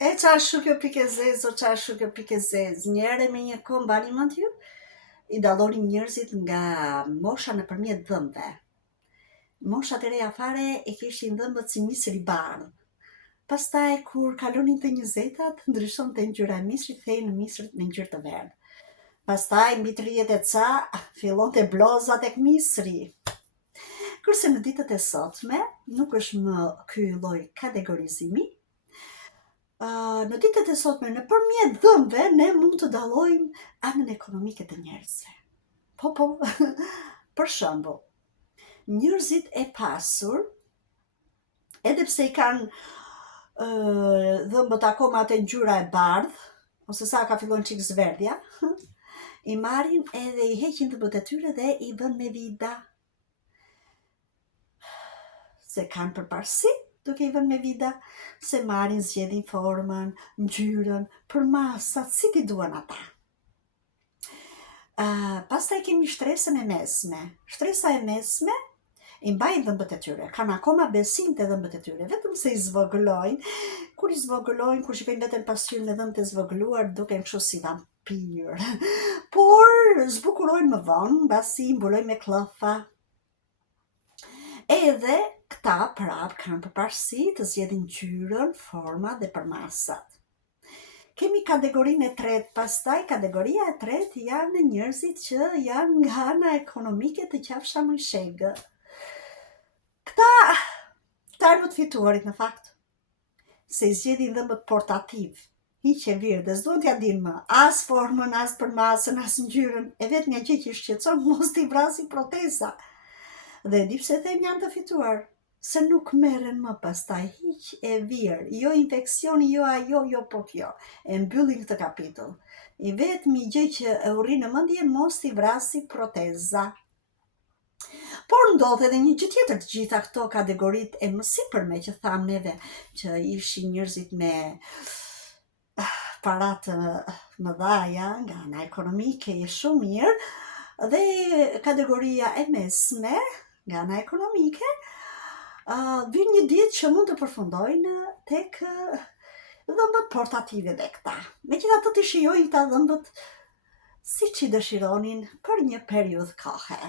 E qa është kjo pike zez, o qa është kjo pike zez. Njëre me një kohë mbani mend ju, i dallonin njerëzit nga mosha nëpërmjet dhëmbëve. Moshat e reja fare e kishin dhëmbët si misri bardh. Pastaj kur kalonin të 20-tat, ndryshonte ngjyra e misrit, thej në misrit me ngjyrë të verdhë. Pastaj mbi 30 e ca, fillonte bloza tek misri. Kurse në ditët e sotme, nuk është më ky lloj kategorizimi. Në ditët e sotme, nëpërmjet dhëmbëve, ne mund të dallojmë anën ekonomike të njerëzve. Po, për shembull, njerëzit e pasur, edhe pse i kanë dhëmbët akoma atë ngjyra e bardhë, ose sa ka fillon çik zverdhja, i marrin edhe i heqin dhëmbët e tyre dhe i bën me vida. Se kanë përparësi duke i vënë me vida, se marrin, zgjedhin formën, ngjyrën, përmasat, si ti duan ata. Pastaj kemi shtresën e mesme. Shtresa e mesme i mbajnë dhëmbët e tyre, kanë akoma besim te dhëmbët e tyre, vetëm se i zvogëlojnë. Kur i zvogëlojnë, kur shikojnë veten pas tyre me dhëmbët e zvogëluar, duken kështu si vampir. Por zbukurojnë më vonë, mbasi i mbulojnë me klofa. Edhe këta prap kanë përparësi të zgjedhin ngjyrën, forma dhe përmasat. Kemi kategorinë e tretë, pastaj kategoria e tretë janë njerëzit që janë nga ana ekonomike të qafsha më shegë. Këta janë më të fituarit në fakt, se i zgjedhin dhëmbët portativ, hiqe virë dhe s'duan t'ja dinë më, as formën, as përmasën, as ngjyrën, e vetmja gjë që i shqetëson mos t'i vrasi proteza. Dhe di pse them janë të fituar, se nuk merren më pastaj, hiq e virë, jo infeksioni, jo ajo, jo po kjo. E mbyllin këtë kapitull. I vetmi gjë që e urrin në mendje mos t'i vrasi proteza. Por ndodh edhe një gjë tjetër, të gjitha këto kategoritë e mësipërme që thamë neve, që ishin njerëzit me para të mëdhaja, nga ana ekonomike je shumë mirë, dhe kategoria e mesme, nga ana ekonomike, vjen një ditë që mund të përfundojnë tek dhëmbët portative dhe këta. Megjithatë të shijojnë këta dhëmbët siç i dëshironin për një periudhë kohe.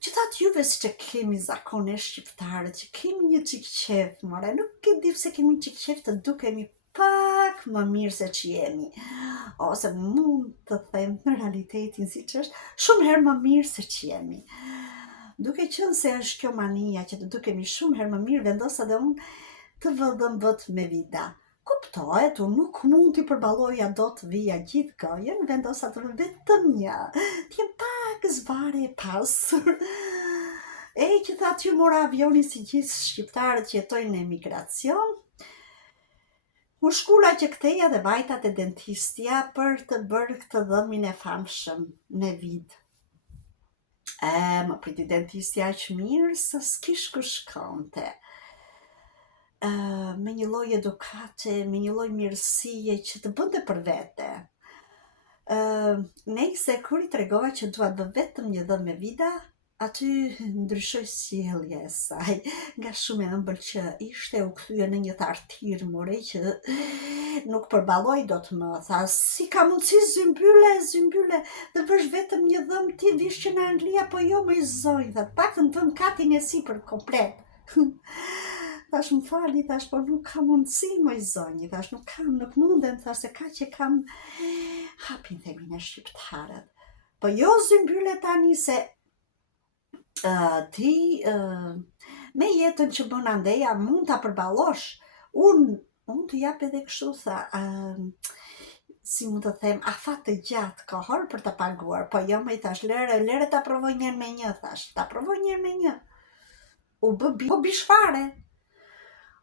Që thatë juve si që kemi zakonisht shqiptarët, që kemi një çik qef, more, nuk e di pse kemi një çik qef të dukemi pak më mirë se që jemi. Ose mund të them në realitetin si që është, shumë herë më mirë se që jemi. Duke qenë se është kjo mania që të dukemi shumë herë më mirë, vendosa dhe unë të vë dhëmbët me vida. Kuptohet, unë nuk mund t'i përballoja dot vija gjithë gojën, vendosa të vetëm një, t'jem pak zvare e pasur. E që thatë ju mora avionin si gjithë shqiptarët që jetojnë në emigracion, u shkula që ktheja dhe vajta te dentistja për të bërë këtë dhëmbin e famshëm në vid. Më priti dentistja aq mirë se s'kish ku shkonte. Me një lloj edukate, me një lloj mirësie që të bënte për vete. Nejse kur i tregova që dua të bë vetëm një dhëmbë me vida, aty ndryshoi sjellja e saj, nga shumë e ëmbël që ishte u kthye në një tartir more që nuk përballoi dot më. Tha, si ka mundësi zymbyle, dhe bësh vetëm një dhëmbë, ti vish që në Angli apo jo më i zonjë, dhe paktën vëm katin e sipër komplet. Thash më fali, thash po nuk ka mundësi më i zonjë, thash nuk mundem, thash se ka që kam hapin themin e shqiptarët. Po jo zymbyle tani se ti me jetën që bën andeja mund ta përballosh. Unë të jap edhe kështu tha, si mund të them, afat të gjatë kohor për të paguar. Po jo më i thash, lere ta provoj njërë me një, thash, ta provoj njërë me një. U bë bishfare.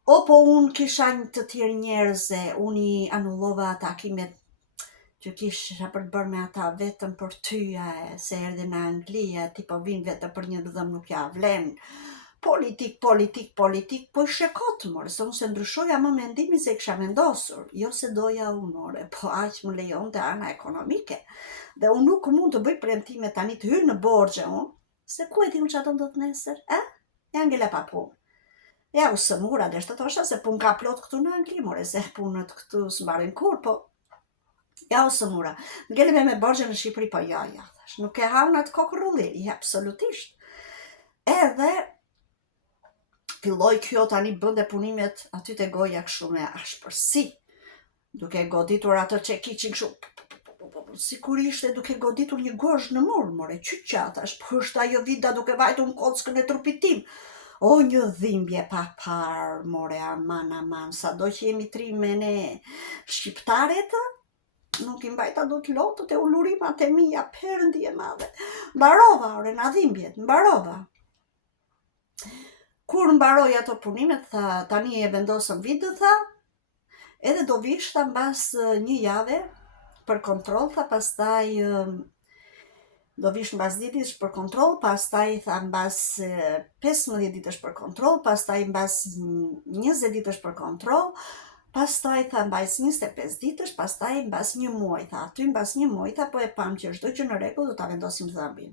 O po unë kisha një të tjerë njerëze, unë i anullova takimet që kisha për të bërë me ata vetëm për tyja, se erdhi në Anglia, ti po vinë vetëm për një dhëmbë nuk ja vlen. Politik, po i shekot more, se unë se ndryshoja më mendimin se i kisha vendosur, jo se doja unë, po aq më lejon të ana ekonomike. Dhe unë nuk mund të bëj premtime tani të hyrë në borxhe unë, se ku e di unë çfarë do ndodh nesër, e? E Angela pa punë. Ja, u sëmura, dhe shtë të thosha se pun ka plot këtu në Angli, more, se punët këtu s'mbarin kur, po ja u sëmura. Ngele me borxhe në Shqipëri, po ja, thash, nuk e haun atë kokë rrulli, absolutisht. Edhe filloj kjo tani bënde punimet aty te goja kështu me ashpërsi, duke goditur ato që kiqin kështu, si kur ishte duke goditur një gozh në mur, more, qyqa, thash, po është ajo vida duke vajtu në kockën e trupit tim. O, një dhimbje pa par, more, aman, sa do që jemi tri me ne shqiptaret, nuk i mbajta do të lotët e ullurimat e mija, Perëndi e madhe. Mbarova, ore, na dhimbjet, mbarova. Kur mbaroj ato punimet, tha, tani e vendosëm vidë, tha, edhe do vish, tha, mbas një jave për kontrol, tha, pastaj do vish mbas ditësh për kontrol, pastaj tha mbas 15 ditësh për kontrol, pastaj mbas 20 ditësh për kontrol, pastaj tha mbas 25 ditësh, pastaj mbas një muaj, tha, aty mbas një muaj, tha, po e pam që çdo gjë në rregull, do ta vendosim dhëmbin.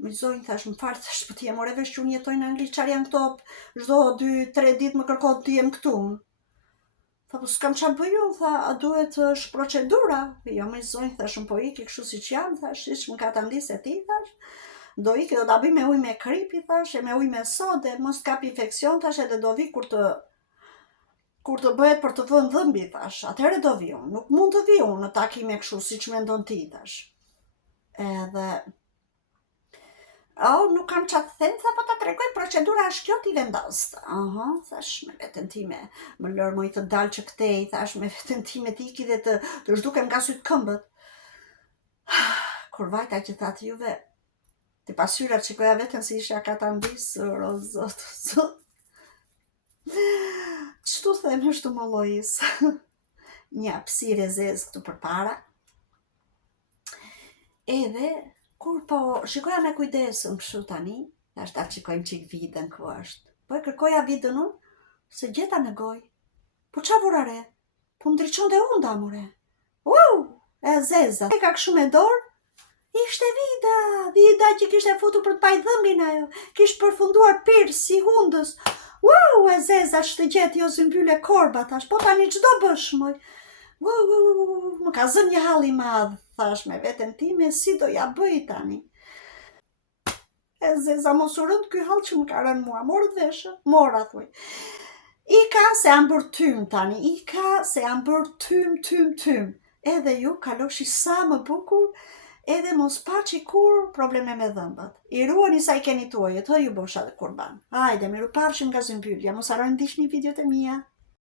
Më zonjë, thash, më farë, thash, po ti e more vesh që unë jetoj në Angli, çfarë janë këto, çdo 2-3 ditë më kërkon të jem këtu. Tha, po s'kam qa bëj unë, tha, a duhet është procedura? Jo, më zonjë, thash, më po iki kështu si që jam, thash, ish më ka të ndi se ti, thash, do iki, do ta bëj me ujë me kripi, thash, e me ujë me sode, mos kap infekcion, thash, edhe do vi kur të bëhet për të vënë dhëmbi, thash, atëherë do vi unë, nuk mund të vi unë në takime kështu, si që mendon ti, thash. Edhe, nuk kam qa të them, tha, po ta tregoj procedura është kjo ti vendost. Aha, thash, me veten time, më lër moj të dalë që këtej, thash, me veten time t'iki dhe të zhdukem nga sytë këmbët. Kur vajta që thatë juve, të pasyrat që koja veten si isha ka të ndisër, o zotë. Qëtu them është të më lojis. Një apsire zezë këtu për para. Edhe, kur po shikoja me kujdesëm kështu tani, thash ta shikojmë qik vidën ku është. Po e kërkoja vidën unë, se gjeta në goj. Po qa vorare? Po ndryqon dhe unë damure. Wow, e zeza. E ka kështu me dorë, ishte vida që kishte futur për të pajt dhëmbin ajo. Kishte përfunduar pirë si hundës. Wow, e zeza që të gjetë jo zëmbylle korba, thash, po tani që do bësh, moj? Më ka zën një halli madhë, thash me veten time, si do ja bëj tani. E zeza mos u rënd ky hall që më ka rënë mua, morët veshë, mora thuj. Ika se jam bërë tym tani, ika se jam bërë tym. Edhe ju kaloshi sa më bukur, edhe mos paçi kur probleme me dhëmbët. I ruani sa i keni tuaj, të ju bosha dhe kurban. Hajde, miru pafshim nga Zëmbyllja, mos harroni ndiqni videot e mia.